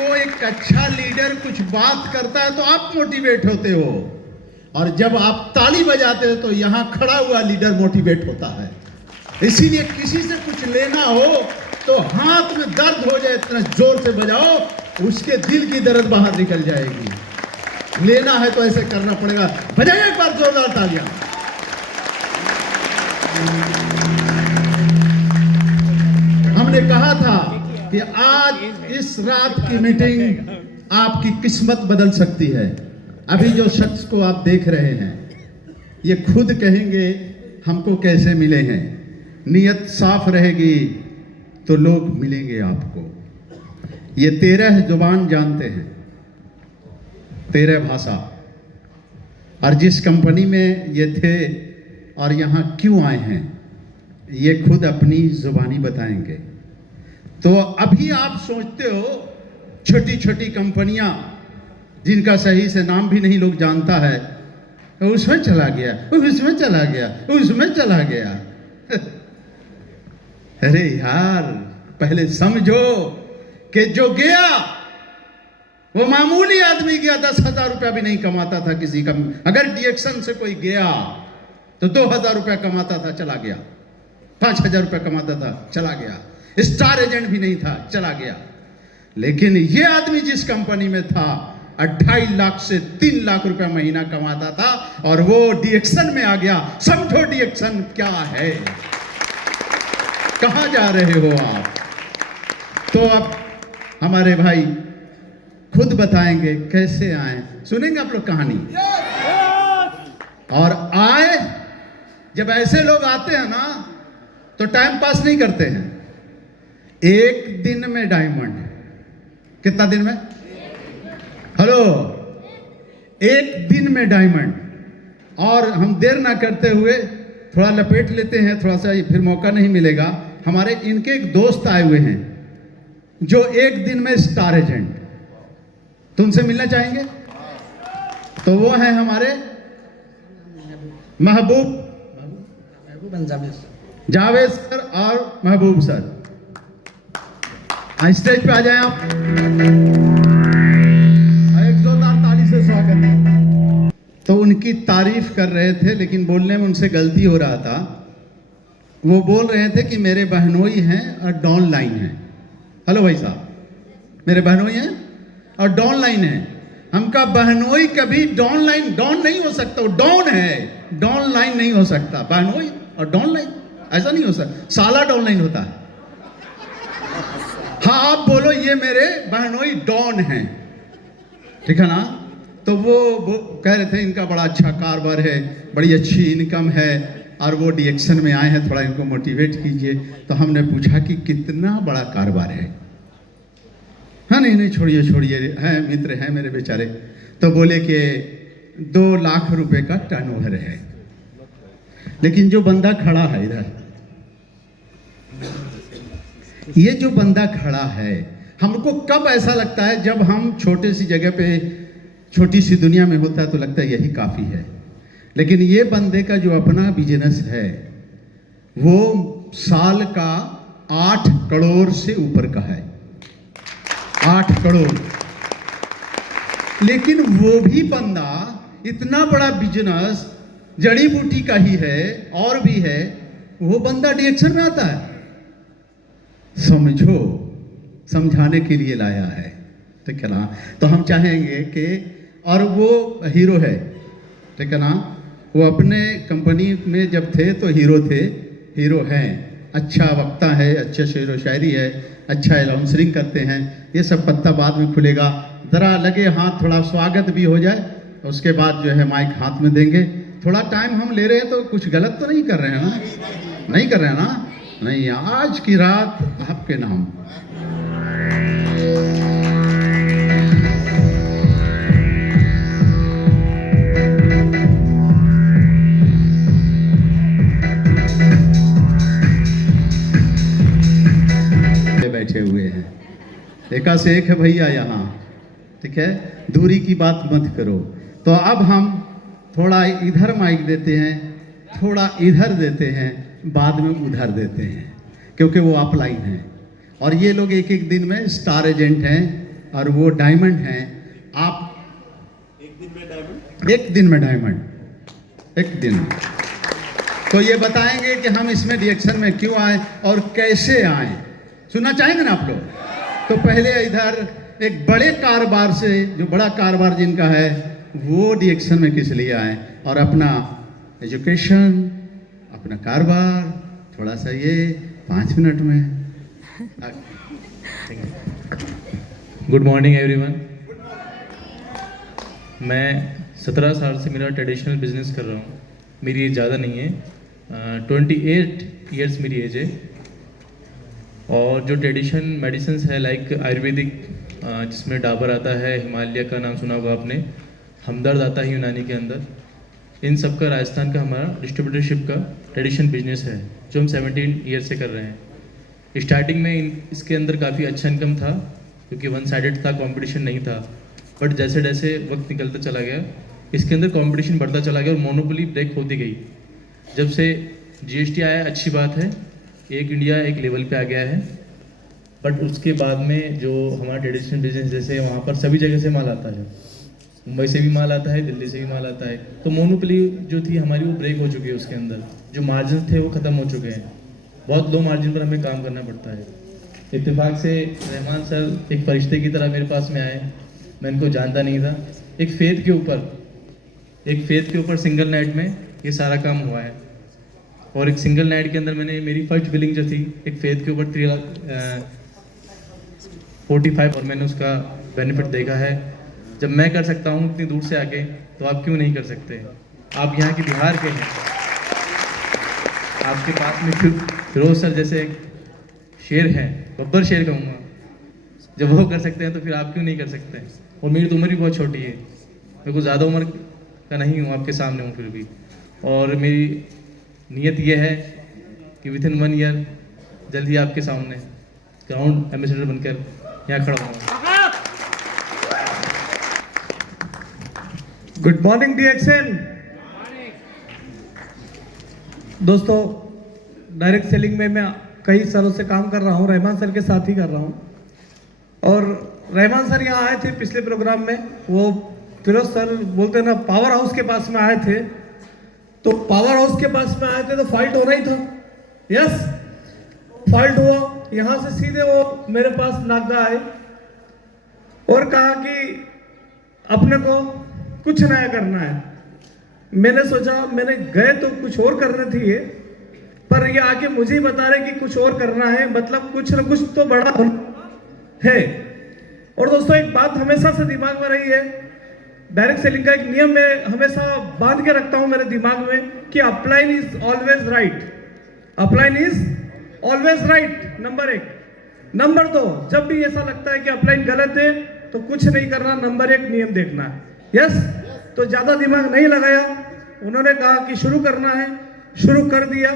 आपको एक अच्छा लीडर कुछ बात करता है तो आप मोटिवेट होते हो, और जब आप ताली बजाते हो तो यहां खड़ा हुआ लीडर मोटिवेट होता है। इसीलिए किसी से कुछ लेना हो तो हाथ में दर्द हो जाए इतना जोर से बजाओ, उसके दिल की दर्द बाहर निकल जाएगी। लेना है तो ऐसे करना पड़ेगा। बजाइए एक बार जोरदार तालियां। हमने कहा था कि आज इस रात की मीटिंग आपकी किस्मत बदल सकती है। अभी जो शख्स को आप देख रहे हैं ये खुद कहेंगे हमको कैसे मिले हैं। नियत साफ रहेगी तो लोग मिलेंगे आपको। ये 13 जुबान जानते हैं, 13 भाषा, और जिस कंपनी में ये थे और यहाँ क्यों आए हैं ये खुद अपनी जुबानी बताएंगे। तो अभी आप सोचते हो छोटी छोटी कंपनियां जिनका सही से नाम भी नहीं लोग जानता है, उसमें चला गया, उसमें चला गया, उसमें चला गया। अरे यार, पहले समझो कि जो गया वो मामूली आदमी गया, 10,000 रुपया भी नहीं कमाता था किसी का। अगर डिएक्शन से कोई गया तो 2,000 रुपया कमाता था, चला गया। 5,000 रुपया कमाता था, चला गया। स्टार एजेंट भी नहीं था, चला गया। लेकिन ये आदमी जिस कंपनी में था 2.5 लाख से 3 लाख रुपया महीना कमाता था, और वो डिएक्शन में आ गया। समझो डिएक्शन क्या है, कहां जा रहे हो आप। तो अब हमारे भाई खुद बताएंगे कैसे आए। सुनेंगे आप लोग कहानी। और आए, जब ऐसे लोग आते हैं ना तो टाइम पास नहीं करते हैं। एक दिन में डायमंड, कितना दिन में? हेलो, एक दिन में डायमंड। और हम देर ना करते हुए थोड़ा लपेट लेते हैं, थोड़ा सा फिर मौका नहीं मिलेगा। हमारे इनके एक दोस्त आए हुए हैं जो एक दिन में स्टार एजेंट, तुमसे मिलना चाहेंगे। तो वो है हमारे महबूब जावेद सर और महबूब सर। स्टेज पे आ जाए आप। एक जोरदार ताली से स्वागत है। तो उनकी तारीफ कर रहे थे, लेकिन बोलने में उनसे गलती हो रहा था। वो बोल रहे थे कि मेरे बहनोई हैं और डाउन लाइन है। हेलो भाई साहब, मेरे बहनोई हैं और डाउन लाइन है। हमका बहनोई कभी डाउन लाइन डाउन नहीं हो सकता, वो डाउन है, डाउन लाइन नहीं हो सकता। बहनोई और डाउन लाइन ऐसा नहीं हो सकता, साला डाउन लाइन होता है। हाँ, आप बोलो ये मेरे बहनोई डॉन हैं, ठीक है ना। तो वो कह रहे थे इनका बड़ा अच्छा कारोबार है, बड़ी अच्छी इनकम है, और वो डिएक्शन में आए हैं, थोड़ा इनको मोटिवेट कीजिए। तो हमने पूछा कि कितना बड़ा कारोबार है। हाँ, नहीं छोड़िए छोड़िए, हैं मित्र हैं मेरे बेचारे। तो बोले कि 2 लाख रुपए का टर्नओवर है। लेकिन जो बंदा खड़ा है इधर, ये जो बंदा खड़ा है, हमको कब ऐसा लगता है जब हम छोटे सी जगह पे, छोटी सी दुनिया में होता है तो लगता है यही काफ़ी है। लेकिन ये बंदे का जो अपना बिजनेस है वो साल का 8 करोड़ से ऊपर का है, 8 करोड़। लेकिन वो भी बंदा इतना बड़ा बिजनेस जड़ी बूटी का ही है और भी है, वो बंदा डिएक्शन में आता है। समझो, समझाने के लिए लाया है, ठीक है ना। तो हम चाहेंगे कि, और वो हीरो है, ठीक है ना। वो अपने कंपनी में जब थे तो हीरो थे, हीरो हैं, अच्छा वक्ता है, अच्छा शेर व शायरी है, अच्छा अनाउंसरिंग करते हैं। ये सब पत्ता बाद में खुलेगा। ज़रा लगे हाथ, थोड़ा स्वागत भी हो जाए, उसके बाद जो है माइक हाथ में देंगे। थोड़ा टाइम हम ले रहे हैं तो कुछ गलत तो नहीं कर रहे हैं ना? नहीं कर रहे हैं ना? नहीं, आज की रात आपके नाम। बैठे हुए हैं, एका से एक है भैया यहाँ, ठीक है। दूरी की बात मत करो। तो अब हम थोड़ा इधर माइक देते हैं, थोड़ा इधर देते हैं, बाद में उधर देते हैं, क्योंकि वो अपलाइन हैं। और ये लोग एक एक दिन में स्टार एजेंट हैं, और वो डायमंड हैं। आप एक दिन में डायमंड, एक दिन में। तो ये बताएंगे कि हम इसमें रिएक्शन में क्यों आए और कैसे आए, सुनना चाहेंगे ना आप लोग। तो पहले इधर एक बड़े कारोबार से, जो बड़ा कारोबार जिनका है, वो रिएक्शन में किस लिए आए, और अपना एजुकेशन, अपना कारोबार, थोड़ा सा ये 5 मिनट में। Good morning everyone. मैं 17 साल से मेरा ट्रेडिशनल बिजनेस कर रहा हूँ। मेरी एज ज़्यादा नहीं है, 28 इयर्स मेरी एज है। और जो ट्रेडिशन मेडिसिन्स है लाइक आयुर्वेदिक, जिसमें डाबर आता है, हिमालय का नाम सुना होगा आपने, हमदर्द आता है यूनानी के अंदर, इन सब का राजस्थान का हमारा डिस्ट्रीब्यूटरशिप का ट्रेडिशन बिजनेस है, जो हम 17 ईयर से कर रहे हैं। स्टार्टिंग में इसके अंदर काफ़ी अच्छा इनकम था, क्योंकि वन साइडेड था, कंपटीशन नहीं था। बट जैसे जैसे वक्त निकलता चला गया, इसके अंदर कंपटीशन बढ़ता चला गया और मोनोपोली ब्रेक होती गई। जब से जीएसटी आया, अच्छी बात है, एक इंडिया एक लेवल पे आ गया है। बट उसके बाद में जो हमारा ट्रेडिशनल बिजनेस, जैसे वहाँ पर सभी जगह से माल आता है, मुंबई से भी माल आता है, दिल्ली से भी माल आता है, तो मोनोपोली जो थी हमारी वो ब्रेक हो चुकी है। उसके अंदर जो मार्जिन थे वो ख़त्म हो चुके हैं। बहुत लो मार्जिन पर हमें काम करना पड़ता है। इत्तेफाक से रहमान सर एक फरिश्ते की तरह मेरे पास में आए। मैं इनको जानता नहीं था। एक फेथ के ऊपर सिंगल नाइट में ये सारा काम हुआ है। और एक सिंगल नाइट के अंदर मैंने मेरी फर्स्ट बिलिंग जो थी एक फेथ के ऊपर 3,45,000, और मैंने उसका बेनिफिट देखा है। जब मैं कर सकता हूँ इतनी दूर से आके, तो आप क्यों नहीं कर सकते। आप यहाँ के बिहार के हैं, आपके पास में फिरोज सर जैसे शेर हैं, बब्बर शेर कहूँगा, जब वो कर सकते हैं तो फिर आप क्यों नहीं कर सकते। और मेरी तो उम्र भी बहुत छोटी है, मैं कुछ ज़्यादा उम्र का नहीं हूँ, आपके सामने हूँ फिर भी। और मेरी नीयत ये है कि विद इन 1 ईयर जल्द ही आपके सामने ग्राउंड एम्बेसडर बनकर यहाँ खड़ा हूँ। गुड मॉर्निंग डीएक्सएन दोस्तों। डायरेक्ट सेलिंग में मैं कई सालों से काम कर रहा हूँ, रहमान सर के साथ ही कर रहा हूँ। और रहमान सर यहाँ आए थे पिछले प्रोग्राम में, वो फिरोज सर बोलते ना पावर हाउस के पास में आए थे। तो पावर हाउस के पास में आए थे तो फाल्ट होना ही था। यस, फाल्ट हुआ। यहाँ से सीधे वो मेरे पास नागदा आए और कहा कि अपने को कुछ नया करना है। मैंने सोचा, मैंने गए तो कुछ और करने थी ये, पर ये आके मुझे ही बता रहे कि कुछ और करना है, मतलब कुछ ना कुछ तो बड़ा है। और दोस्तों एक बात हमेशा से दिमाग में रही है, डायरेक्ट सेलिंग का एक नियम मैं हमेशा बांध के रखता हूं मेरे दिमाग में कि upline is always right. Upline is always right, number 1। Number 2, जब भी ऐसा लगता है कि अपलाइन गलत है तो कुछ नहीं करना, नंबर 1 नियम देखना है। यस, तो ज्यादा दिमाग नहीं लगाया। उन्होंने कहा कि शुरू करना है, शुरू कर दिया।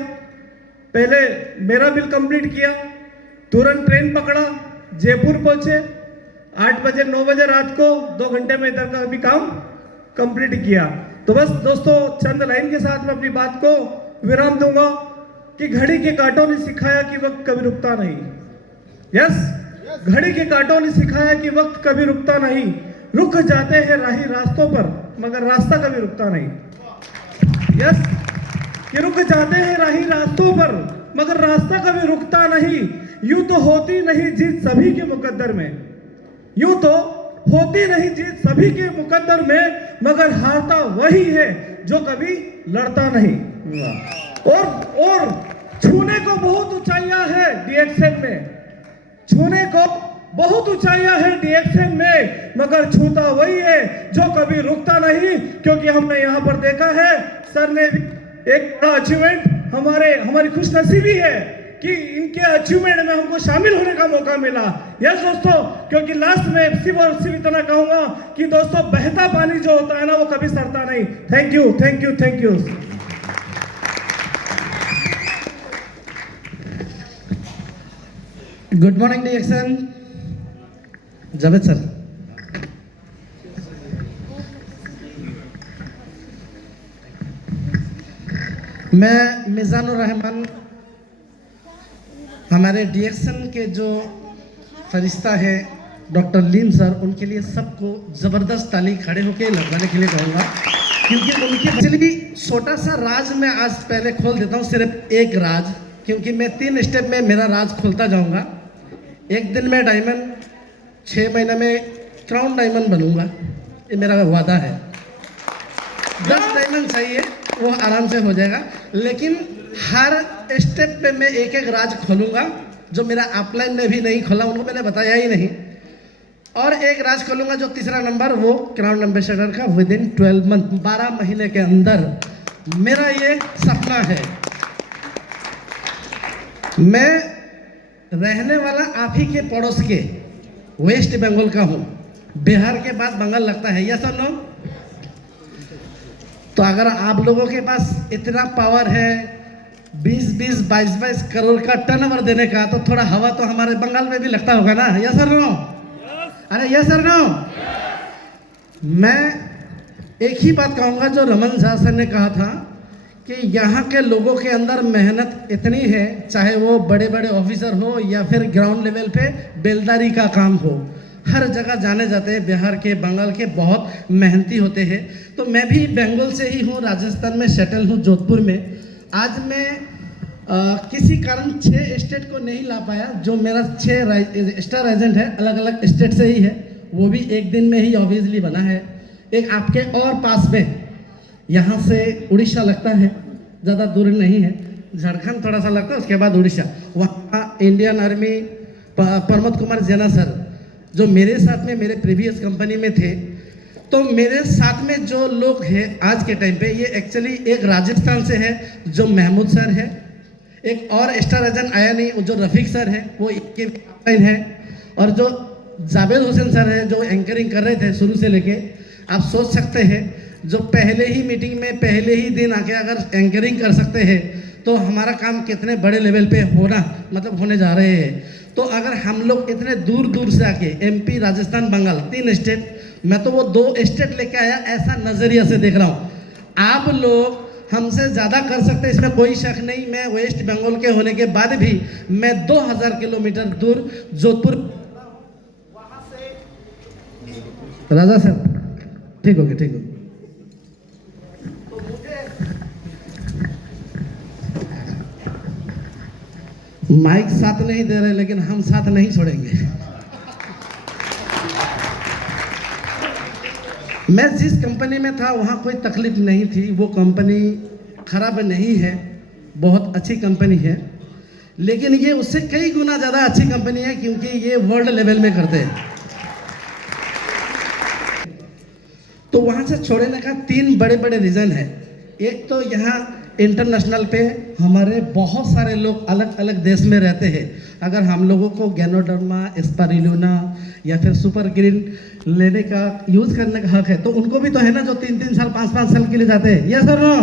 पहले मेरा बिल कंप्लीट किया, तुरंत ट्रेन पकड़ा, जयपुर पहुंचे, 8 बजे 9 बजे रात को 2 घंटे में इधर का भी काम कंप्लीट किया। तो बस दोस्तों चंद लाइन के साथ मैं अपनी बात को विराम दूंगा कि घड़ी के कांटों ने सिखाया कि वक्त कभी रुकता नहीं। यस, घड़ी के कांटों ने सिखाया कि वक्त कभी रुकता नहीं। रुक जाते हैं राही रास्तों पर, मगर रास्ता कभी रुकता नहीं। यस, कि रुक जाते हैं राही रास्तों पर, मगर रास्ता कभी रुकता नहीं। यूं तो होती नहीं जीत सभी के मुकद्दर में, यूं तो होती नहीं जीत सभी के मुकद्दर में, मगर हारता वही है जो कभी लड़ता नहीं। और छूने को बहुत ऊंचाइयां है डीएक्सएन में, छूने को बहुत ऊंचाइयां है डीएक्सएन में, मगर छूता वही है जो कभी रुकता नहीं। क्योंकि हमने यहाँ पर देखा है, सर ने एक बड़ा अचीवमेंट, हमारी खुशनसीबी है कि इनके अचीवमेंट में हमको शामिल होने का मौका मिला। यस दोस्तों, क्योंकि लास्ट में सिर्फ इतना कहूंगा कि दोस्तों बहता पानी जो होता है ना वो कभी सड़ता नहीं। Thank you, thank you, thank you. Good morning DXN Javed sir. मैं मिजानुर रहमान, हमारे डीएक्सएन के जो फरिश्ता है डॉक्टर लीन सर, उनके लिए सबको ज़बरदस्त ताली खड़े होकर लगवाने के लिए कहूँगा, क्योंकि उनके एक्चुअली भी छोटा सा राज मैं आज पहले खोल देता हूँ, सिर्फ एक राज, क्योंकि मैं 3 स्टेप में मेरा राज खोलता जाऊँगा। एक दिन में डायमंड, 6 महीने में क्राउन डायमंड बनूँगा, ये मेरा वादा है। 10 डायमंड चाहिए, वो आराम से हो जाएगा, लेकिन हर स्टेप पे मैं एक एक राज खोलूँगा जो मेरा अपलाइन ने भी नहीं खोला, उनको मैंने बताया ही नहीं। और एक राज खोलूँगा जो तीसरा नंबर, वो क्राउन एम्बेसडर का विदिन 12 मंथ, 12 महीने के अंदर। मेरा ये सपना है। मैं रहने वाला आप ही के पड़ोस के वेस्ट बंगाल का हूँ, बिहार के बाद बंगाल लगता है, यस और नो? तो अगर आप लोगों के पास इतना पावर है 20-20, 22-22 करोड़ का टर्नओवर देने का, तो थोड़ा हवा तो हमारे बंगाल में भी लगता होगा ना, यस और नो? अरे यस और नो? मैं एक ही बात कहूँगा जो रमन झा सर ने कहा था कि यहाँ के लोगों के अंदर मेहनत इतनी है, चाहे वो बड़े बड़े ऑफिसर हो या फिर ग्राउंड लेवल पे बेलदारी का काम हो, हर जगह जाने जाते हैं। बिहार के, बंगाल के बहुत मेहनती होते हैं। तो मैं भी बंगाल से ही हूँ, राजस्थान में सेटल हूँ, जोधपुर में। आज मैं किसी कारण 6 स्टेट को नहीं ला पाया, जो मेरा 6 स्टार एजेंट है अलग अलग स्टेट से ही है, वो भी एक दिन में ही ऑब्वियसली बना है। एक आपके और पास में यहाँ से उड़ीसा लगता है, ज़्यादा दूर नहीं है, झारखंड थोड़ा सा लगता है, उसके बाद उड़ीसा। वहाँ इंडियन आर्मी प्रमोद कुमार जेना सर, जो मेरे साथ में मेरे प्रीवियस कंपनी में थे, तो मेरे साथ में जो लोग हैं आज के टाइम पे, ये एक्चुअली एक राजस्थान से है जो महमूद सर है, एक और स्टार एजेंट आया नहीं, जो रफीक सर है, वो एक है, और जो जावेद हुसैन सर है जो एंकरिंग कर रहे थे शुरू से लेके। आप सोच सकते हैं, जो पहले ही मीटिंग में पहले ही दिन आके अगर एंकरिंग कर सकते हैं, तो हमारा काम कितने बड़े लेवल पे होने जा रहे हैं। तो अगर हम लोग इतने दूर दूर से आके MP, राजस्थान, बंगाल, 3 स्टेट, मैं तो वो 2 स्टेट लेके आया, ऐसा नज़रिया से देख रहा हूँ। आप लोग हमसे ज़्यादा कर सकते हैं, इसमें कोई शक नहीं। मैं वेस्ट बंगाल के होने के बाद भी मैं 2000 किलोमीटर दूर जोधपुर, वहाँ से राजा सर, ठीक हो गया, ठीक हो गया। माइक साथ नहीं दे रहे, लेकिन हम साथ नहीं छोड़ेंगे। मैं जिस कंपनी में था वहाँ कोई तकलीफ नहीं थी, वो कंपनी खराब नहीं है, बहुत अच्छी कंपनी है, लेकिन ये उससे कई गुना ज़्यादा अच्छी कंपनी है, क्योंकि ये वर्ल्ड लेवल में करते हैं। तो वहाँ से छोड़ने का 3 बड़े बड़े रीज़न है। एक तो यहाँ इंटरनेशनल पे हमारे बहुत सारे लोग अलग अलग देश में रहते हैं। अगर हम लोगों को गैनोडर्मा, एस्पारिलुना या फिर सुपर ग्रीन लेने का, यूज़ करने का हक है, तो उनको भी तो है ना, जो 3-3 साल 5-5 साल के लिए जाते हैं, यस और नो?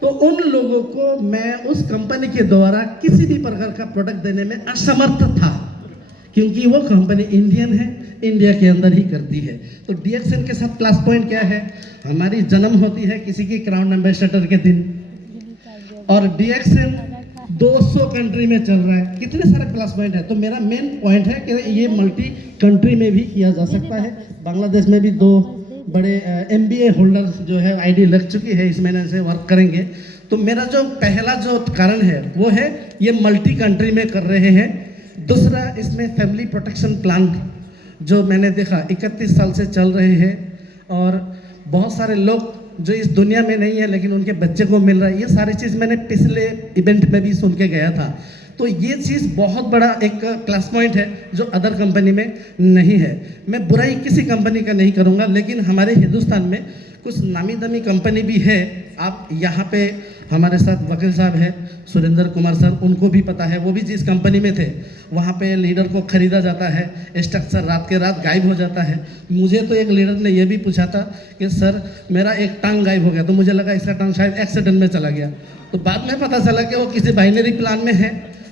तो उन लोगों को मैं उस कंपनी के द्वारा किसी भी प्रकार का प्रोडक्ट देने में असमर्थ था, क्योंकि वो कंपनी इंडियन है, इंडिया के अंदर ही करती है। तो DXN के साथ प्लस पॉइंट क्या है, हमारी जन्म होती है किसी की क्राउन एम्बेसडर के दिन, और DXN 200 कंट्री में चल रहा है, कितने सारे प्लस पॉइंट है। तो मेरा मेन पॉइंट है कि ये मल्टी कंट्री में भी किया जा सकता है। बांग्लादेश में भी 2 बड़े MBA होल्डर्स जो है ID लग चुकी है, इस महीने से वर्क करेंगे। तो मेरा जो पहला जो कारण है वो है ये मल्टी कंट्री में कर रहे हैं। दूसरा, इसमें फैमिली प्रोटेक्शन प्लान जो मैंने देखा 31 साल से चल रहे हैं, और बहुत सारे लोग जो इस दुनिया में नहीं है लेकिन उनके बच्चे को मिल रहा है। ये सारी चीज़ मैंने पिछले इवेंट में भी सुन के गया था। तो ये चीज़ बहुत बड़ा एक प्लस पॉइंट है जो अदर कंपनी में नहीं है। मैं बुराई किसी कंपनी का नहीं करूँगा, लेकिन हमारे हिंदुस्तान में कुछ नामी दामी कंपनी भी है। आप यहाँ पे हमारे साथ वकील साहब हैं, सुरेंद्र कुमार सर, उनको भी पता है, वो भी जिस कंपनी में थे वहाँ पे लीडर को खरीदा जाता है, स्ट्रक्चर रात के रात गायब हो जाता है। मुझे तो एक लीडर ने ये भी पूछा था कि सर मेरा एक टांग गायब हो गया, तो मुझे लगा इसका टांग शायद एक्सीडेंट में चला गया। तो बाद में पता चला कि वो किसी बाइनरी प्लान में है,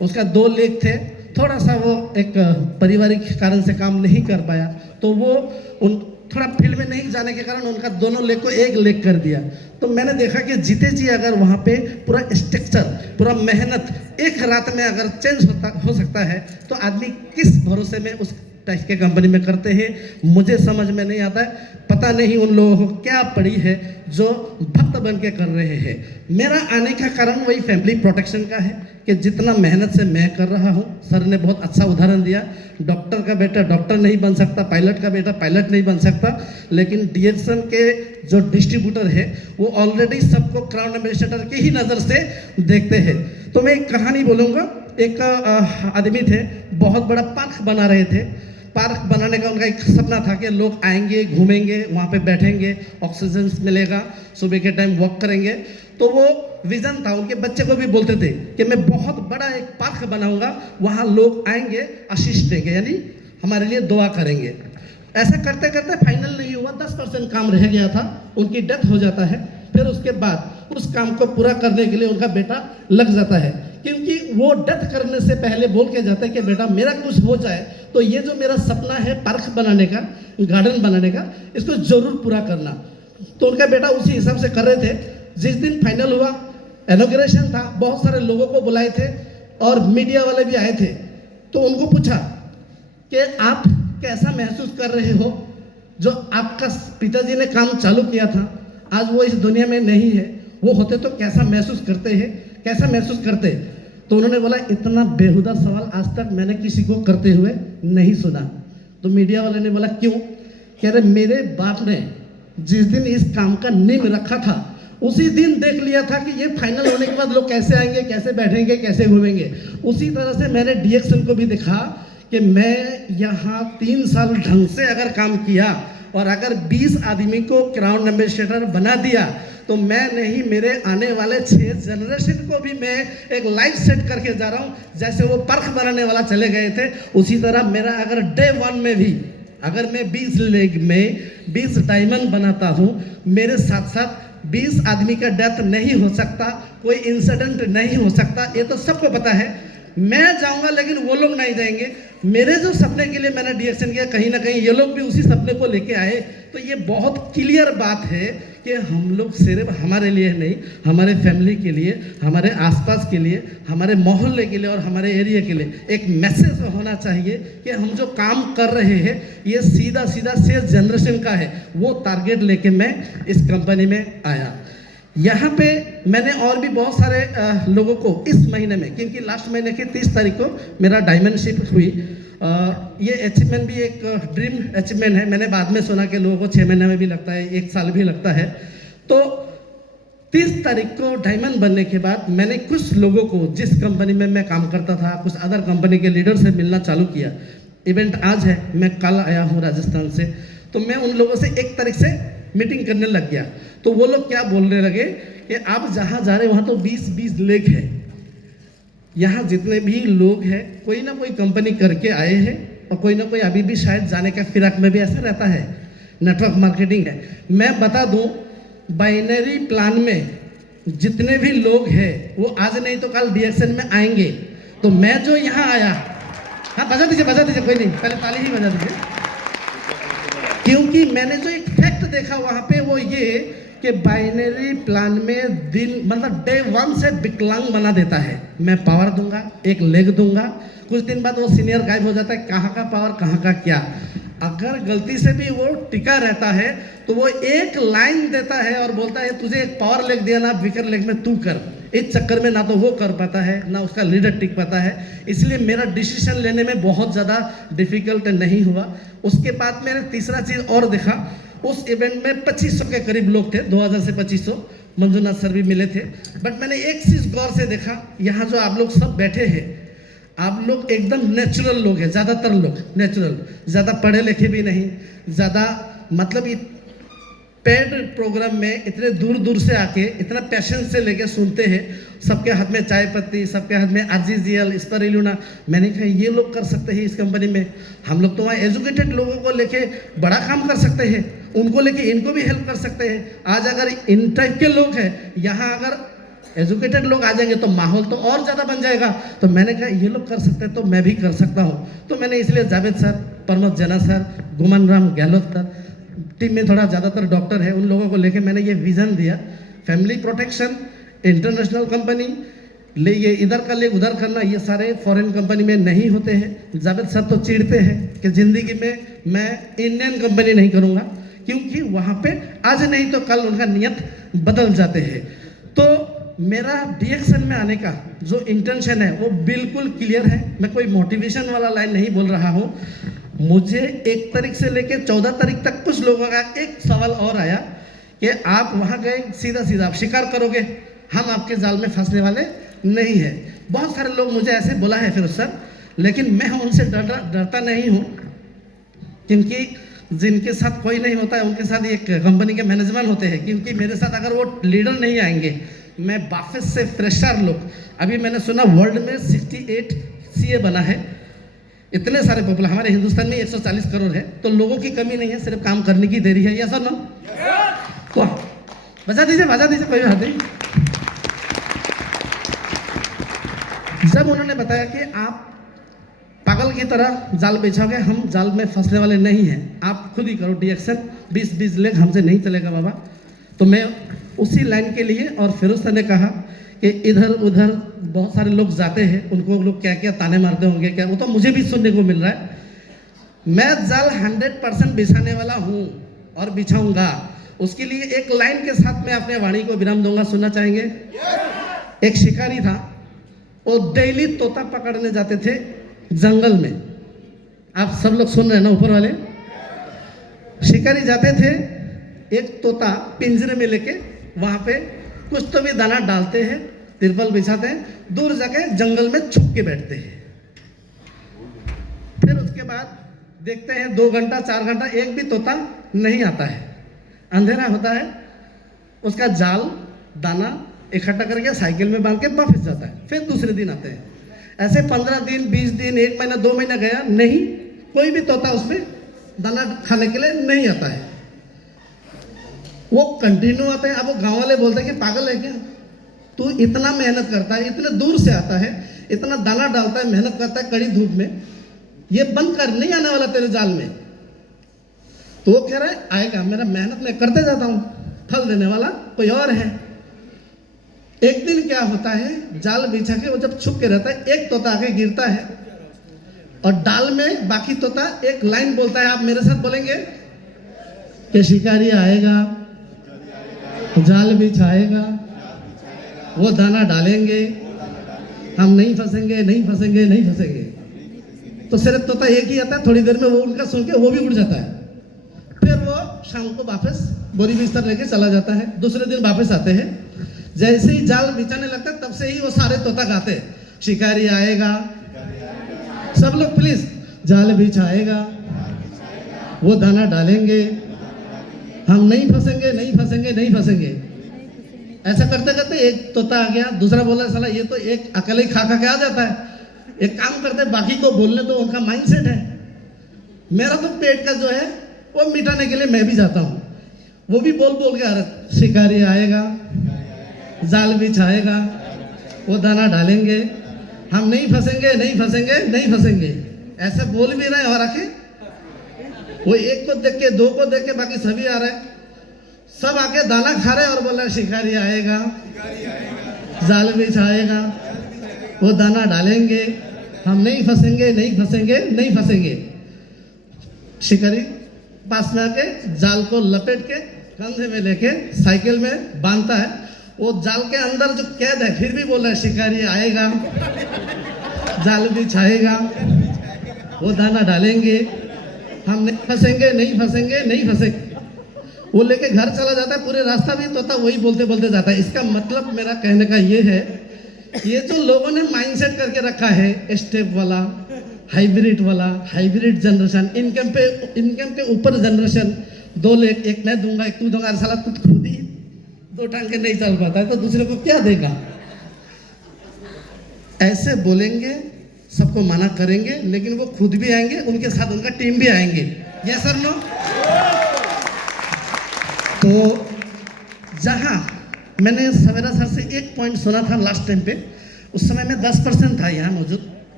उसका 2 लेग थे, थोड़ा सा वो एक पारिवारिक कारण से काम नहीं कर पाया, तो वो उन थोड़ा फील्ड में नहीं जाने के कारण उनका दोनों लेग को 1 लेग कर दिया। तो मैंने देखा कि जीते जी अगर वहाँ पे पूरा स्ट्रक्चर, पूरा मेहनत एक रात में अगर चेंज हो सकता है, तो आदमी किस भरोसे में उस टैक्स के कंपनी में करते हैं, मुझे समझ में नहीं आता है। पता नहीं उन लोगों को क्या पड़ी है जो भक्त बन के कर रहे हैं। मेरा आने का कारण वही फैमिली प्रोटेक्शन का है कि जितना मेहनत से मैं कर रहा हूँ, सर ने बहुत अच्छा उदाहरण दिया। डॉक्टर का बेटा डॉक्टर नहीं बन सकता, पायलट का बेटा पायलट नहीं बन सकता, लेकिन डीएक्सन के जो डिस्ट्रीब्यूटर है वो ऑलरेडी सबको क्राउन एम्बेसडर की ही नज़र से देखते हैं। तो मैं एक कहानी बोलूँगा। एक आदमी थे, बहुत बड़ा पार्क बना रहे थे। पार्क बनाने का उनका एक सपना था कि लोग आएंगे, घूमेंगे, वहाँ पे बैठेंगे, ऑक्सीजन मिलेगा, सुबह के टाइम वॉक करेंगे। तो वो विज़न था, उनके बच्चे को भी बोलते थे कि मैं बहुत बड़ा एक पार्क बनाऊंगा, वहाँ लोग आएंगे, आशीष देंगे, यानी हमारे लिए दुआ करेंगे। ऐसा करते करते फाइनल नहीं हुआ, 10% काम रह गया था, उनकी डेथ हो जाता है। फिर उसके बाद उस काम को पूरा करने के लिए उनका बेटा लग जाता है, क्योंकि वो डेथ करने से पहले बोल के जाता है कि बेटा मेरा कुछ हो जाए तो ये जो मेरा सपना है पार्क बनाने का, गार्डन बनाने का, इसको जरूर पूरा करना। तो उनका बेटा उसी हिसाब से कर रहे थे। जिस दिन फाइनल हुआ, इनॉग्रेशन था, बहुत सारे लोगों को बुलाए थे और मीडिया वाले भी आए थे। तो उनको पूछा कि आप कैसा महसूस कर रहे हो, जो आपका पिताजी ने काम चालू किया था, आज वो इस दुनिया में नहीं है, वो होते तो कैसा महसूस करते हैं, कैसा महसूस करते। तो उन्होंने बोला इतना बेहुदा सवाल आज तक मैंने किसी को करते हुए नहीं सुना। तो मीडिया वाले ने बोला क्यों? कह रहे मेरे बाप ने जिस दिन इस काम का नींव रखा था, उसी दिन देख लिया था कि ये फाइनल होने के बाद लोग कैसे आएंगे, कैसे बैठेंगे, कैसे घूमेंगे। उसी तरह से मैंने डीएक्सन को भी देखा कि मैं यहाँ 3 साल ढंग से अगर काम किया और अगर 20 आदमी को क्राउन एम्बेसडर बना दिया तो मैं नहीं, मेरे आने वाले 6 जनरेशन को भी मैं एक लाइफ सेट करके जा रहा हूँ। जैसे वो पार्क बनाने वाला चले गए थे, उसी तरह मेरा अगर डे 1 में भी अगर मैं 20 लेग में 20 डायमंड बनाता हूँ, मेरे साथ साथ 20 आदमी का डेथ नहीं हो सकता, कोई इंसिडेंट नहीं हो सकता, ये तो सबको पता है। मैं जाऊंगा लेकिन वो लोग नहीं जाएंगे। मेरे जो सपने के लिए मैंने डीएक्शन किया, कहीं ना कहीं ये लोग भी उसी सपने को लेके आए। तो ये बहुत क्लियर बात है कि हम लोग सिर्फ हमारे लिए नहीं, हमारे फैमिली के लिए, हमारे आसपास के लिए, हमारे मोहल्ले के लिए और हमारे एरिया के लिए एक मैसेज होना चाहिए कि हम जो काम कर रहे हैं ये सीधा सीधा 6 जनरेशन का है। वो टारगेट लेके मैं इस कंपनी में आया। यहाँ पे मैंने और भी बहुत सारे लोगों को इस महीने में, क्योंकि लास्ट महीने की 30 तारीख को मेरा डायमंड शिप हुई। ये अचीवमेंट भी एक ड्रीम अचीवमेंट है। मैंने बाद में सुना कि लोगों को 6 महीने में भी लगता है, 1 साल भी लगता है। तो 30 तारीख को डायमंड बनने के बाद मैंने कुछ लोगों को, जिस कंपनी में मैं काम करता था, कुछ अदर कंपनी के लीडर से मिलना चालू किया। इवेंट आज है, मैं कल आया हूँ राजस्थान से। तो मैं उन लोगों से 1 तारीख से मीटिंग करने लग गया। तो वो लोग क्या बोलने लगे कि आप जहाँ जा रहे हैं वहाँ तो 20-20 लेक है। यहाँ जितने भी लोग हैं कोई ना कोई कंपनी करके आए हैं और कोई ना कोई अभी भी शायद जाने का फिराक में भी ऐसा रहता है। नेटवर्क मार्केटिंग है। मैं बता दूं, बाइनरी प्लान में जितने भी लोग हैं वो आज नहीं तो कल डीएक्शन में आएंगे। तो मैं जो यहाँ आया, हाँ बजा दीजिए कोई नहीं, पहले ताली ही बजा दीजिए। क्योंकि मैंने जो एक फैक्ट देखा वहाँ पे वो ये कि बाइनरी प्लान में दिन मतलब डे 1 से विकलांग बना देता है। मैं पावर दूंगा, एक लेग दूंगा, कुछ दिन बाद वो सीनियर गायब हो जाता है। कहाँ का पावर, कहाँ का क्या। अगर गलती से भी वो टिका रहता है तो वो एक लाइन देता है और बोलता है तुझे एक पावर लेग दिया ना, वीकर लेग में तू कर। इस चक्कर में ना तो वो कर पाता है ना उसका लीडर टिक पाता है। इसलिए मेरा डिसीजन लेने में बहुत ज़्यादा डिफिकल्ट नहीं हुआ। उसके बाद मैंने तीसरा चीज़ और देखा। उस इवेंट में 2500 के करीब लोग थे, 2000 से 2500। मंजुनाथ सर भी मिले थे। बट मैंने एक चीज़ गौर से देखा, यहाँ जो आप लोग सब बैठे हैं, आप लोग एकदम नेचुरल लोग हैं। ज़्यादातर लोग नेचुरल, ज़्यादा पढ़े लिखे भी नहीं, ज़्यादा मतलब पेड प्रोग्राम में इतने दूर दूर से आके इतना पैशन से लेके सुनते हैं। सबके हाथ में चाय पत्ती, सबके हाथ में आरजीजीएल, स्पाइरुलिना। मैंने कहा ये लोग कर सकते हैं इस कंपनी में। हम लोग तो वहाँ एजुकेटेड लोगों को लेके बड़ा काम कर सकते हैं, उनको लेके इनको भी हेल्प कर सकते हैं। आज अगर इन टाइप के लोग हैं यहाँ, अगर एजुकेटेड लोग आ जाएंगे तो माहौल तो और ज़्यादा बन जाएगा। तो मैंने कहा ये लोग कर सकते हैं तो मैं भी कर सकता हूँ। तो मैंने इसलिए जावेद सर, प्रमोद जेना सर, गुमान राम गहलोत सर, टीम में थोड़ा ज़्यादातर डॉक्टर है, उन लोगों को लेके मैंने ये विज़न दिया। फैमिली प्रोटेक्शन, इंटरनेशनल कंपनी, ले ये इधर कर ले उधर करना, ये सारे फॉरेन कंपनी में नहीं होते हैं। जावेद सर तो चिढ़ते हैं कि ज़िंदगी में मैं इंडियन कंपनी नहीं करूँगा, क्योंकि वहाँ पे आज नहीं तो कल उनका नियत बदल जाते हैं। तो मेरा DXN में आने का जो इंटेंशन है वो बिल्कुल क्लियर है। मैं कोई मोटिवेशन वाला लाइन नहीं बोल रहा हूँ। मुझे 1 तारीख से लेकर 14 तारीख तक कुछ लोगों का एक सवाल और आया कि आप वहाँ गए सीधा सीधा आप शिकार करोगे, हम आपके जाल में फंसने वाले नहीं है। बहुत सारे लोग मुझे ऐसे बोला है फिर सर, लेकिन मैं उनसे डरता नहीं हूँ, क्योंकि जिनके साथ कोई नहीं होता है उनके साथ एक कंपनी के मैनेजमेंट होते हैं। क्योंकि मेरे साथ अगर वो लीडर नहीं आएंगे, मैं वापस से फ्रेशर लोग, अभी मैंने सुना वर्ल्ड में 68 CA बना है, इतने सारे पॉपुलर, हमारे हिंदुस्तान में 140 करोड़ है, तो लोगों की कमी नहीं है, सिर्फ काम करने की देरी है। या सर नो? तो बजा दीजिए कोई बात नहीं। जब उन्होंने बताया कि आप पागल की तरह जाल बिछाओगे, हम जाल में फंसने वाले नहीं हैं, आप खुद ही करो DXN, 20 लेग हमसे नहीं चलेगा बाबा। तो मैं उसी लाइन के लिए, और फिरोज सर ने कहा कि इधर उधर बहुत सारे लोग जाते हैं, उनको लोग क्या क्या ताने मारते होंगे क्या, वो तो मुझे भी सुनने को मिल रहा है। मैं जाल 100% बिछाने वाला हूँ और बिछाऊंगा। उसके लिए एक लाइन के साथ मैं अपने वाणी को विराम दूंगा, सुनना चाहेंगे? एक शिकारी था, वो डेली तोता पकड़ने जाते थे जंगल में। आप सब लोग सुन रहे हैं ना ऊपर वाले? शिकारी जाते थे, एक तोता पिंजरे में लेके वहां पे कुछ तो भी दाना डालते हैं, तिरपल बिछाते हैं, दूर जाके जंगल में छुप के बैठते हैं। फिर उसके बाद देखते हैं 2 घंटा 4 घंटा एक भी तोता नहीं आता है, अंधेरा होता है, उसका जाल दाना इकट्ठा करके साइकिल में बांध के वापस जाता है। फिर दूसरे दिन आते हैं। ऐसे 15 दिन 20 दिन 1 महीना 2 महीना गया, नहीं कोई भी तोता उसमें दाना खाने के लिए नहीं आता है। वो कंटिन्यू आते हैं। अब वो गांव वाले बोलते हैं कि पागल है क्या तू, इतना मेहनत करता है, इतने दूर से आता है, इतना दाना डालता है, मेहनत करता है कड़ी धूप में, ये बंद कर, नहीं आने वाला तेरे जाल में। तो वो कह रहा है आएगा, मेरा मेहनत मैं करते जाता हूँ, फल देने वाला कोई और है। एक दिन क्या होता है, जाल बिछा के वो जब छुप के रहता है, एक तोता आके गिरता है और डाल में बाकी तोता एक लाइन बोलता है, आप मेरे साथ बोलेंगे कि शिकारी आएगा, जाल बिछाएगा, वो दाना डालेंगे, हम नहीं फंसेंगे नहीं फंसेंगे नहीं फंसेंगे। तो सिर्फ तोता एक ही आता है, थोड़ी देर में वो उनका सुन के वो भी उड़ जाता है। फिर वो शाम को वापस बोरी बिस्तर लेके चला जाता है। दूसरे दिन वापस आते हैं, जैसे ही जाल बिछाने लगता है तब से ही वो सारे तोता गाते हैं, शिकारी आएगा। सब लोग प्लीज, जाल बिछाएगा, वो दाना डालेंगे, हम नहीं फंसेंगे नहीं फंसेंगे नहीं फंसेंगे। ऐसा करते करते एक तोता आ गया, दूसरा बोला साला ये तो एक अकेले ही खा के आ जाता है, एक काम करते बाकी को बोलने तो, उनका माइंडसेट है। मेरा तो पेट का जो है वो मिटाने के लिए मैं भी जाता हूँ, वो भी बोल बोल के आ रहा, शिकारी आएगा, जाल बिछाएगा, वो दाना डालेंगे, हम नहीं फंसेंगे नहीं फंसेंगे नहीं फंसेंगे। ऐसे बोल भी रहे और आके वो एक को देख के, 2 को देख के, बाकी सभी आ रहे, सब आके दाना खा रहे और बोल रहे शिकारी आएगा, जाल बिछाएगा, वो दाना डालेंगे, हम नहीं फंसेंगे नहीं फंसेंगे नहीं फंसेंगे। शिकारी पास में आके जाल को लपेट के कंधे में लेके साइकिल में बांधता है। वो जाल के अंदर जो कैद है फिर भी बोल रहा है शिकारी आएगा, जाल बिछाएगा, वो दाना डालेंगे, हम नहीं फंसेंगे नहीं फंसेंगे नहीं फंसेंगे। वो लेके घर चला जाता है, पूरे रास्ता भी तोता वही बोलते बोलते जाता है। इसका मतलब मेरा कहने का ये है, ये जो लोगों ने माइंडसेट करके रखा है स्टेप वाला, हाइब्रिड वाला, हाइब्रिड जनरेशन, इनकम के ऊपर जनरेशन, 2 लेख, एक मैं दूंगा एक तू दूंगा, साला तू खुद ही 2 टांग के नहीं चल पाता है तो दूसरे को क्या देगा। ऐसे बोलेंगे, सबको मना करेंगे, लेकिन वो खुद भी आएंगे, उनके साथ उनका टीम भी आएंगे। Yes sir no? तो जहां मैंने सवेरा सर से एक पॉइंट सुना था लास्ट टाइम पे, उस समय मैं 10% था यहाँ मौजूद,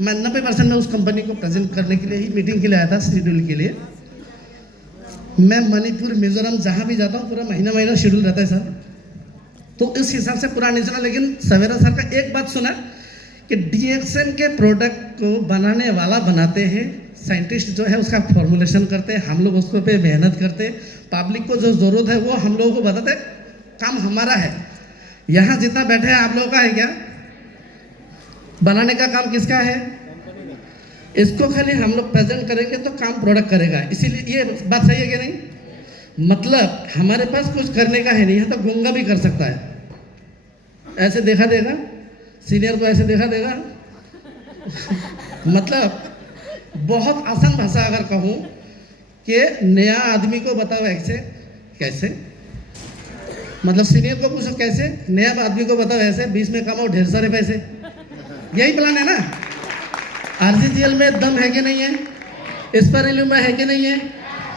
मैं 90% में उस कंपनी को प्रेजेंट करने के लिए ही मीटिंग के लिए आया था, शेड्यूल के लिए। मैं मणिपुर मिजोरम जहाँ भी जाता हूँ पूरा महीना शेड्यूल रहता है सर। तो इस हिसाब से पूरा नहीं सुना, लेकिन सवेरा सर का एक बात सुना कि डीएक्सन के प्रोडक्ट को बनाने वाला बनाते हैं, साइंटिस्ट जो है उसका फॉर्मुलेशन करते हैं, हम लोग उसको पे मेहनत करते हैं, पब्लिक को जो ज़रूरत है वो हम लोगों को बताते हैं, काम हमारा है। यहाँ जितना बैठे हैं आप लोगों का है क्या? बनाने का काम किसका है? इसको खाली हम लोग प्रेजेंट करेंगे तो काम प्रोडक्ट करेगा। इसीलिए ये बात सही है कि नहीं? मतलब हमारे पास कुछ करने का है नहीं, यहाँ तो गूंगा भी कर सकता है, ऐसे देखा देगा, सीनियर को ऐसे देखा देगा। मतलब बहुत आसान भाषा अगर कहूँ कि नया आदमी को बताओ ऐसे कैसे, मतलब सीनियर को पूछो कैसे, नया आदमी को बताओ ऐसे, 20 में कमाओ ढेर सारे पैसे, यही प्लान है ना? आरजीजीएल में दम है कि नहीं है? स्पायरल्यू में है कि नहीं है?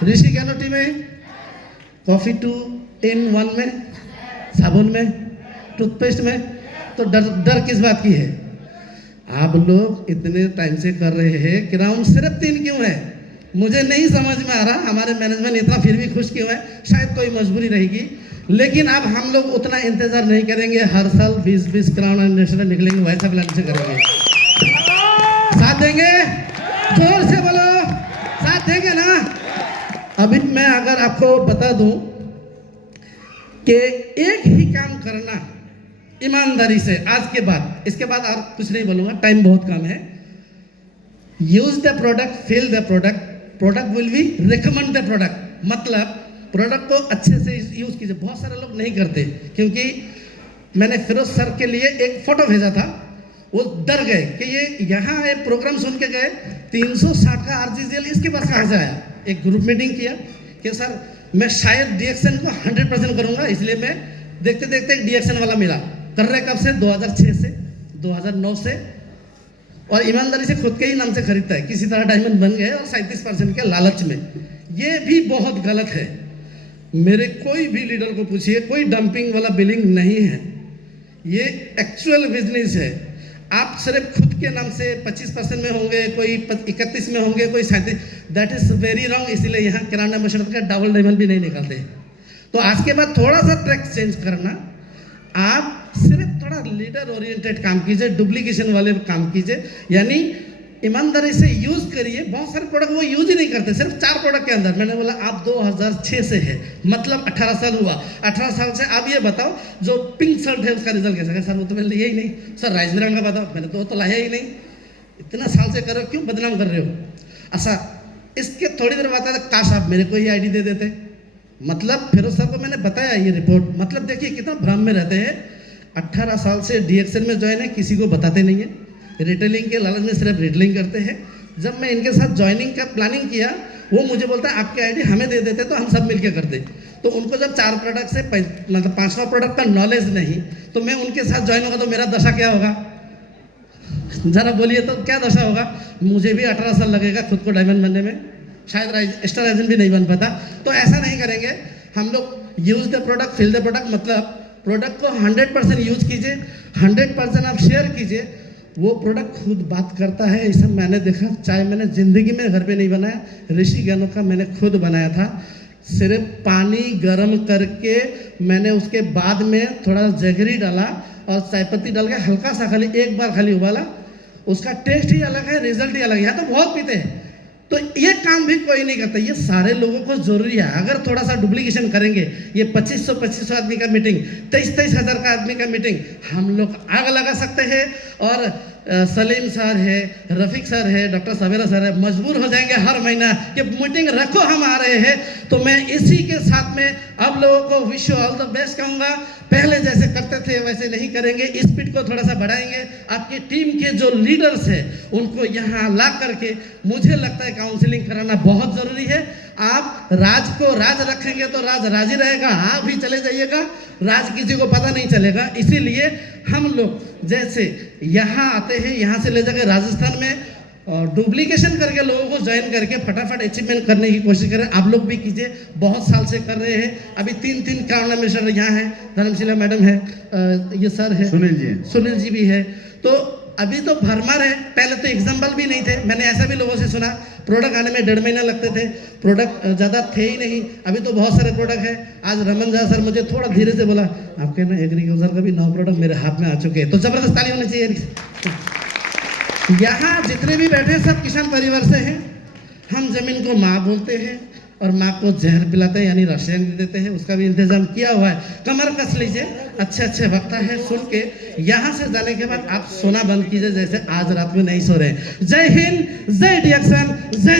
ऋषि कैनोटी में, कॉफ़ी 2 in 1 में, साबुन में, टूथपेस्ट में, तो डर किस बात की है? आप लोग इतने टाइम से कर रहे हैं, ग्राउंड सिर्फ 3 क्यों है? मुझे नहीं समझ में आ रहा, हमारे मैनेजमेंट इतना फिर भी खुश क्यों है? शायद कोई मजबूरी रहेगी, लेकिन अब हम लोग उतना इंतजार नहीं करेंगे, हर साल 20-20 क्राउन एंड नेशनल निकलेंगे, वैसा प्लान से करेंगे। साथ देंगे? जोर से बोलो, साथ देंगे ना? अभी मैं अगर आपको बता दूं कि एक ही काम करना ईमानदारी से आज के बाद, इसके बाद और कुछ नहीं बोलूँगा, टाइम बहुत कम है। Use the product, feel the product, product will be recommend the product. मतलब प्रोडक्ट को अच्छे से यूज़ कीजिए। बहुत सारे लोग नहीं करते, क्योंकि मैंने फिरोज सर के लिए एक फ़ोटो भेजा था, वो डर गए कि ये यहाँ एक प्रोग्राम सुन के गए, 360 का आरजीजीएल इसके पास कहाँ से आया। एक ग्रुप मीटिंग किया कि सर मैं शायद डीएक्सन को 100% करूँगा, इसलिए मैं देखते देखते एक डीएक्सन वाला मिला। कर रहे कब से? 2006 से, 2009 से, और ईमानदारी से खुद के ही नाम से खरीदता है, किसी तरह डायमंड बन गए और 37% के लालच में। ये भी बहुत गलत है। मेरे कोई भी लीडर को पूछिए, कोई डंपिंग वाला बिलिंग नहीं है, ये एक्चुअल बिजनेस है। आप सिर्फ खुद के नाम से 25% में होंगे, कोई 31 में होंगे, कोई 37, दैट इज वेरी रॉन्ग। इसीलिए यहाँ किराना मशरत का डबल डायमंड भी नहीं निकालते। तो आज के बाद थोड़ा सा ट्रैक चेंज करना, आप सिर्फ थोड़ा लीडर ओरिएंटेड काम कीजिए, डुप्लीकेशन वाले काम कीजिए, यानी ईमानदारी से यूज़ करिए। बहुत सारे प्रोडक्ट वो यूज ही नहीं करते, सिर्फ 4 प्रोडक्ट के अंदर। मैंने बोला आप 2006 से है, मतलब 18 साल हुआ। 18 साल से आप ये बताओ जो पिंक शर्ट है उसका रिजल्ट कैसा है? सर वो तो मैंने लिया ही नहीं। सर राइस ब्रांड का बताओ, मैंने तो वो तो लाया ही नहीं। इतना साल से कर रहे हो, क्यों बदनाम कर रहे हो? अच्छा, इसके थोड़ी देर बाद काश आप मेरे को ही आईडी दे देते। मतलब फिरोज सर को मैंने बताया ये रिपोर्ट, मतलब देखिए कितना भ्रम में रहते हैं। 18 साल से डीएक्सन में ज्वाइन है, किसी को बताते नहीं है, रिटेलिंग के लालच में सिर्फ रिटेलिंग करते हैं। जब मैं इनके साथ ज्वाइनिंग का प्लानिंग किया, वो मुझे बोलता है आपकी आईडी हमें दे देते तो हम सब मिलके करते। तो उनको जब 4 प्रोडक्ट से मतलब 5वां प्रोडक्ट का नॉलेज नहीं, तो मैं उनके साथ ज्वाइन होगा तो मेरा दशा क्या होगा? जरा बोलिए तो क्या दशा होगा? मुझे भी 18 साल लगेगा खुद को डायमंड बनने में, शायद स्टार एजेंट भी नहीं बन पाता। तो ऐसा नहीं करेंगे हम लोग। Use the product, feel the product, मतलब प्रोडक्ट को 100% यूज कीजिए, 100% आप शेयर कीजिए, वो प्रोडक्ट खुद बात करता है। ये सब मैंने देखा, चाहे मैंने ज़िंदगी में घर पे नहीं बनाया, ऋषि गैनो का मैंने खुद बनाया था। सिर्फ पानी गर्म करके मैंने उसके बाद में थोड़ा जगरी डाला और चायपत्ती डाल के हल्का सा खाली एक बार खाली उबाला, उसका टेस्ट ही अलग है, रिजल्ट ही अलग है। यहाँ तो बहुत पीते हैं, तो ये काम भी कोई नहीं करता। ये सारे लोगों को जरूरी है। अगर थोड़ा सा डुप्लीकेशन करेंगे, ये 2500 आदमी का मीटिंग, 23 हज़ार का आदमी का मीटिंग, हम लोग आग लगा सकते हैं। और सलीम सर है, रफीक सर है, डॉक्टर सवेरा सर है, मजबूर हो जाएंगे हर महीना कि मीटिंग रखो, हम आ रहे हैं। तो मैं इसी के साथ में अब लोगों को wish you all the best कहूँगा। पहले जैसे करते थे वैसे नहीं करेंगे, स्पीड को थोड़ा सा बढ़ाएंगे। आपकी टीम के जो लीडर्स हैं उनको यहाँ ला करके, मुझे लगता है काउंसलिंग कराना बहुत ज़रूरी है। आप राज को राज रखेंगे तो राज राजी रहेगा, आप भी चले जाइएगा, राज किसी को पता नहीं चलेगा। इसीलिए हम लोग जैसे यहाँ आते हैं, यहाँ से ले जाकर राजस्थान में और डुप्लीकेशन करके लोगों को ज्वाइन करके फटाफट अचीवमेंट करने की कोशिश करें। आप लोग भी कीजिए, बहुत साल से कर रहे हैं। अभी 3 क्राउन एम्बेसडर यहाँ है, धर्मशिला मैडम है, ये सर है, सुनील जी भी है। तो अभी तो भरमार है, पहले तो एग्जाम्पल भी नहीं थे। मैंने ऐसा भी लोगों से सुना प्रोडक्ट आने में 1.5 महीना लगते थे, प्रोडक्ट ज़्यादा थे ही नहीं। अभी तो बहुत सारे प्रोडक्ट है। आज रमन झा सर मुझे थोड़ा धीरे से बोला, आपके ना एग्रीकल्चर का भी 9 प्रोडक्ट मेरे हाथ में आ चुके हैं। तो ज़बरदस्त ताली होनी चाहिए। यहाँ जितने भी बैठे सब किसान परिवार से हैं। हम ज़मीन को माँ बोलते हैं और माँ को जहर पिलाते हैं, यानी रसायन देते हैं, उसका भी इंतजाम किया हुआ है। कमर कस लीजिए, अच्छे अच्छे वक्ता है, सुन के यहाँ से जाने के बाद आप सोना बंद कीजिए, जैसे आज रात में नहीं सो रहे हैं। जय हिंद, जय डिएक्शन, जय